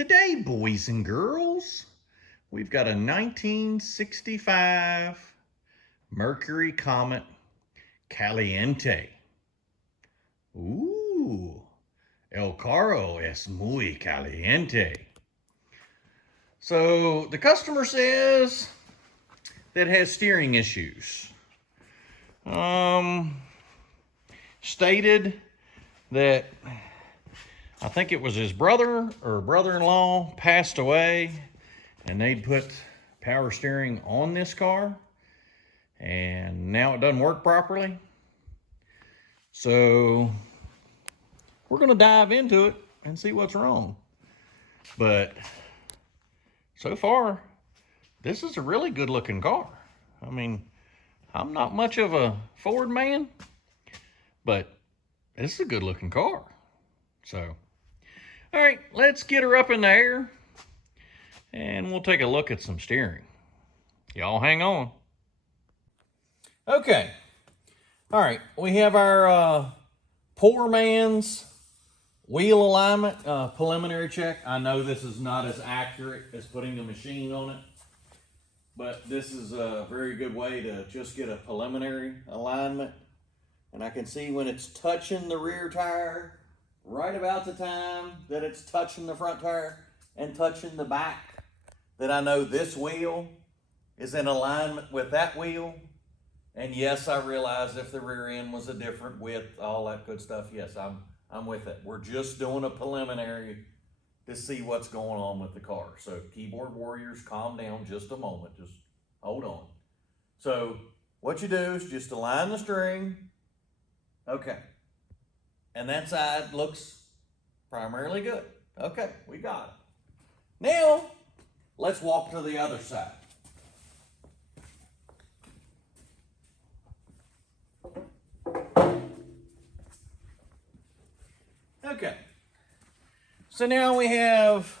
Today, boys and girls, we've got a 1965 Mercury Comet Caliente. Ooh, el carro es muy caliente. So the customer says that it has steering issues. Stated that I think it was his brother or brother-in-law passed away and they'd put power steering on this car and now it doesn't work properly. So we're gonna dive into it and see what's wrong. But so far, this is a really good looking car. I mean, I'm not much of a Ford man, but this is a good looking car. So, all right, let's get her up in the air and we'll take a look at some steering. Y'all hang on. Okay, all right, we have our poor man's wheel alignment preliminary check. I know this is not as accurate as putting the machine on it, but this is a very good way to just get a preliminary alignment. And I can see when it's touching the rear tire, right about the time that it's touching the front tire and touching the back, that I know this wheel is in alignment with that wheel. And yes, I realize if the rear end was a different width, all that good stuff, yes, I'm with it. We're just doing a preliminary to see what's going on with the car. So keyboard warriors, calm down just a moment, just hold on. So what you do is just align the string. Okay. And that side looks primarily good. Okay, we got it. Now, let's walk to the other side. Okay. So now we have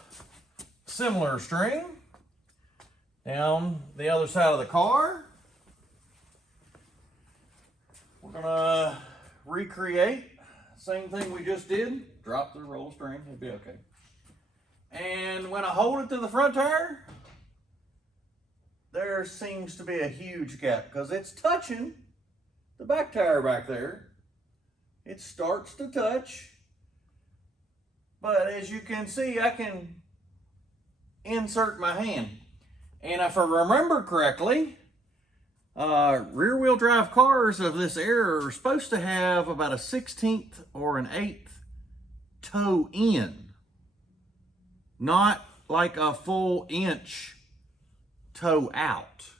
similar string down the other side of the car. We're gonna recreate same thing we just did. Drop the roll string, it'll be okay. And when I hold it to the front tire, there seems to be a huge gap because it's touching the back tire back there. It starts to touch, but as you can see, I can insert my hand. And if I remember correctly, rear-wheel drive cars of this era are supposed to have about a 1/16 or an 1/8 toe in, not like a full inch toe out.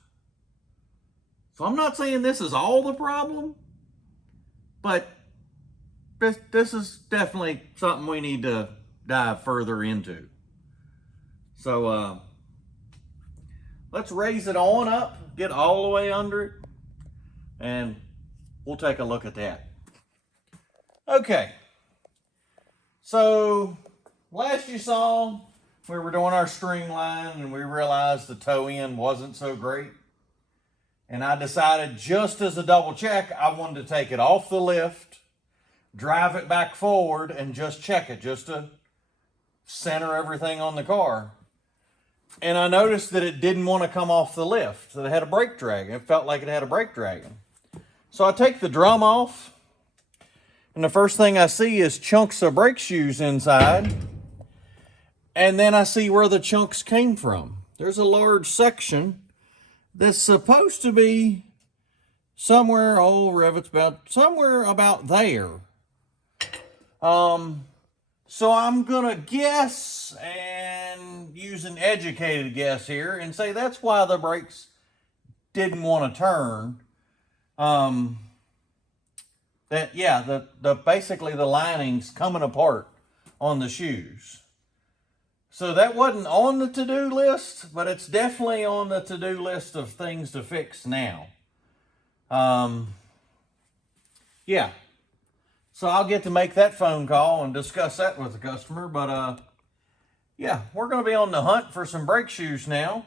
So I'm not saying this is all the problem, but this is definitely something we need to dive further into. So let's raise it on up, get all the way under it, and we'll take a look at that. Okay, so last you saw, we were doing our string line and we realized the toe end wasn't so great. And I decided, just as a double check, I wanted to take it off the lift, drive it back forward, and just check it, just to center everything on the car. And I noticed that it didn't want to come off the lift, that it had a brake drag. It felt like it had a brake dragging. So I take the drum off, and the first thing I see is chunks of brake shoes inside. And then I see where the chunks came from. There's a large section that's supposed to be somewhere, somewhere about there. So I'm gonna guess and use an educated guess here and say that's why the brakes didn't want to turn. Basically the lining's coming apart on the shoes. So that wasn't on the to-do list, but it's definitely on the to-do list of things to fix now. Yeah. So I'll get to make that phone call and discuss that with the customer. But yeah, we're going to be on the hunt for some brake shoes now.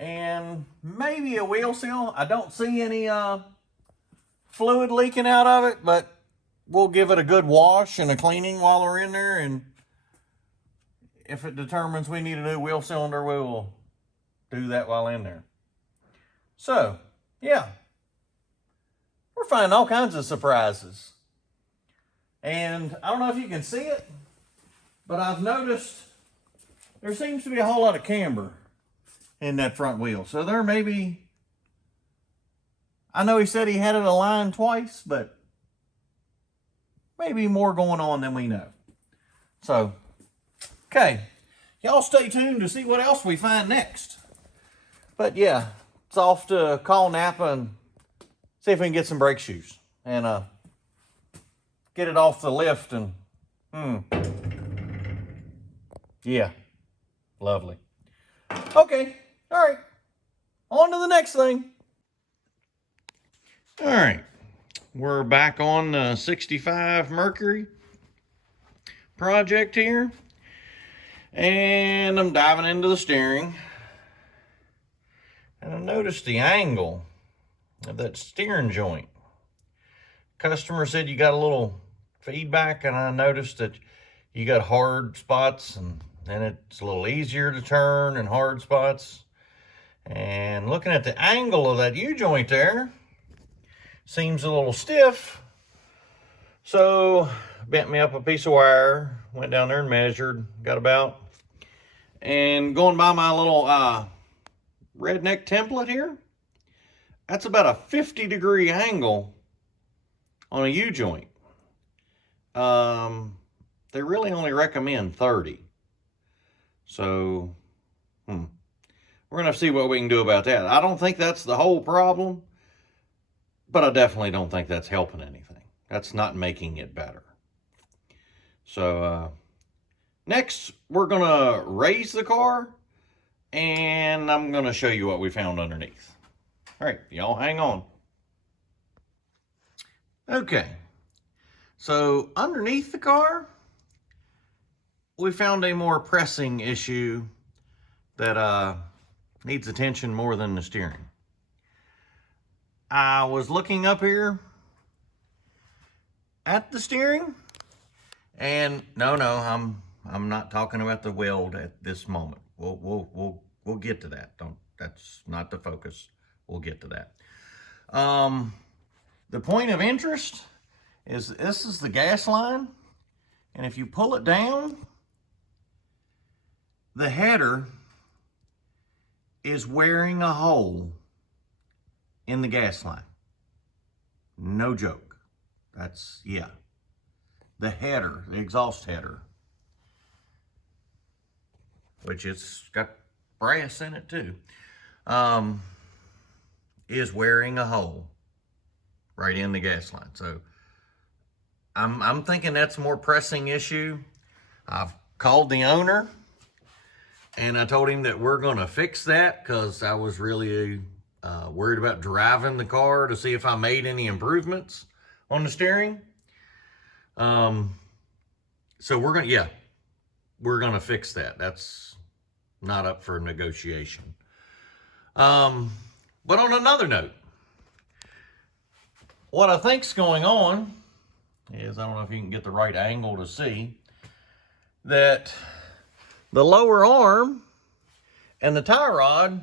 And maybe a wheel seal. I don't see any fluid leaking out of it, but we'll give it a good wash and a cleaning while we're in there, and if it determines we need a new wheel cylinder, we will do that while in there. So, yeah, we're finding all kinds of surprises. And I don't know if you can see it, but I've noticed there seems to be a whole lot of camber in that front wheel. So there may be, I know he said he had it aligned twice, but maybe more going on than we know. So, okay, y'all stay tuned to see what else we find next. But yeah, it's off to call Napa and see if we can get some brake shoes and get it off the lift and yeah, lovely. Okay, all right, on to the next thing. All right, we're back on the 65 Mercury project here, and I'm diving into the steering, and I noticed the angle of that steering joint. Customer said you got a little feedback, and I noticed that you got hard spots, and then it's a little easier to turn in hard spots. And looking at the angle of that U-joint there, seems a little stiff. So bent me up a piece of wire, went down there and measured, got about, and going by my little redneck template here, that's about a 50-degree angle on a U-joint. They really only recommend 30. So, we're gonna have to see what we can do about that. I don't think that's the whole problem, but I definitely don't think that's helping anything. That's not making it better. So, next we're gonna raise the car, and I'm gonna show you what we found underneath. All right, y'all hang on. Okay, so underneath the car, we found a more pressing issue that needs attention more than the steering. I was looking up here at the steering, and no, I'm not talking about the weld at this moment. We'll get to that. That's not the focus. We'll get to that. The point of interest is this is the gas line, and if you pull it down, the header is wearing a hole in the gas line. No joke. That's, yeah. The header, the exhaust header, which it's got brass in it too, is wearing a hole right in the gas line. So I'm thinking that's a more pressing issue. I've called the owner, and I told him that we're going to fix that because I was really worried about driving the car to see if I made any improvements on the steering. So we're going to fix that. That's not up for negotiation. But on another note, what I think's going on is, I don't know if you can get the right angle to see, that the lower arm and the tie rod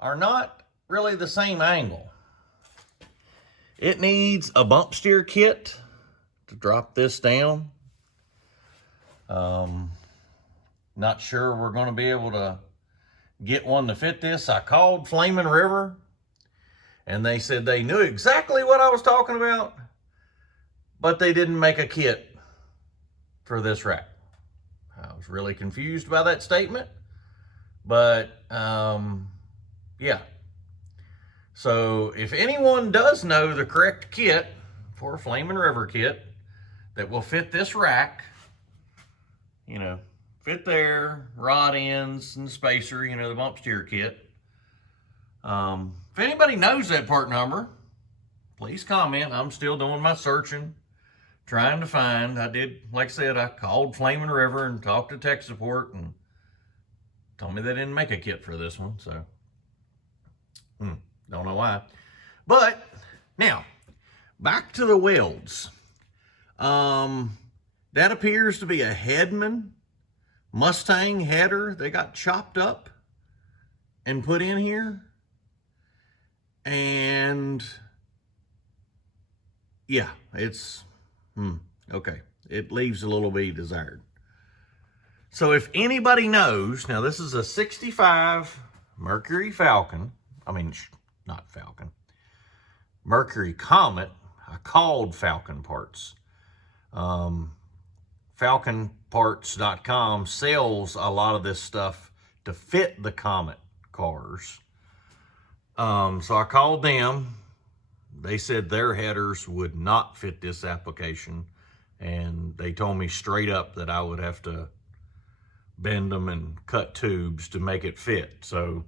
are not really the same angle. It needs a bump steer kit to drop this down. Not sure we're going to be able to get one to fit this. I called Flamin' River, and they said they knew exactly what I was talking about, but they didn't make a kit for this rack. I was really confused by that statement, but yeah. So if anyone does know the correct kit for a Flamin' River kit that will fit this rack, you know, fit there, rod ends and the spacer, you know, the bump steer kit. If anybody knows that part number, please comment. I'm still doing my searching, trying to find. I did, like I said, I called Flamin' River and talked to tech support, and told me they didn't make a kit for this one, so don't know why. But now, back to the welds. That appears to be a Headman Mustang header. They got chopped up and put in here. And yeah, it's, okay. It leaves a little bit desired. So if anybody knows, now this is a 65 Mercury Falcon. I mean, not Falcon. Mercury Comet. I called Falcon Parts. FalconParts.com sells a lot of this stuff to fit the Comet cars. So I called them. They said their headers would not fit this application. And they told me straight up that I would have to bend them and cut tubes to make it fit. So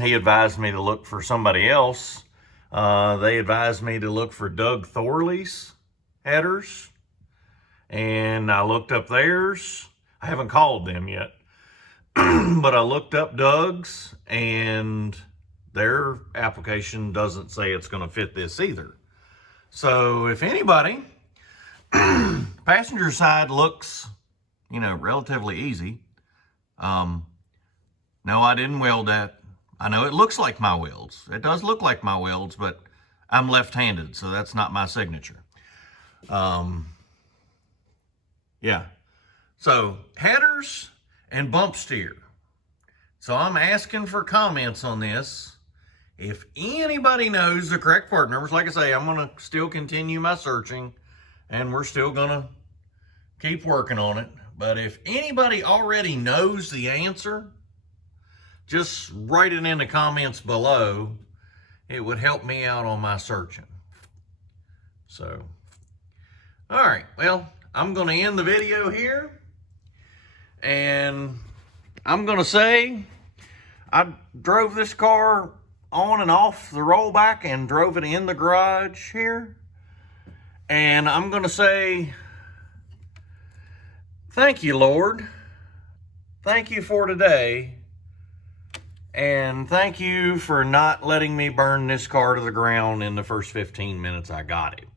he advised me to look for somebody else. They advised me to look for Doug Thorley's headers. And I looked up theirs. I haven't called them yet. But I looked up Doug's, and their application doesn't say it's going to fit this either. So if anybody, passenger side looks, relatively easy. No, I didn't weld that. I know it looks like my welds. It does look like my welds, but I'm left-handed, so that's not my signature. Yeah. So headers and bump steer. So I'm asking for comments on this. If anybody knows the correct part numbers, like I say, I'm going to still continue my searching, and we're still going to keep working on it. But if anybody already knows the answer, just write it in the comments below. It would help me out on my searching. So, all right, well, I'm going to end the video here. And I'm going to say I drove this car on and off the rollback and drove it in the garage here. And I'm going to say, thank you, Lord. Thank you for today. And thank you for not letting me burn this car to the ground in the first 15 minutes I got it.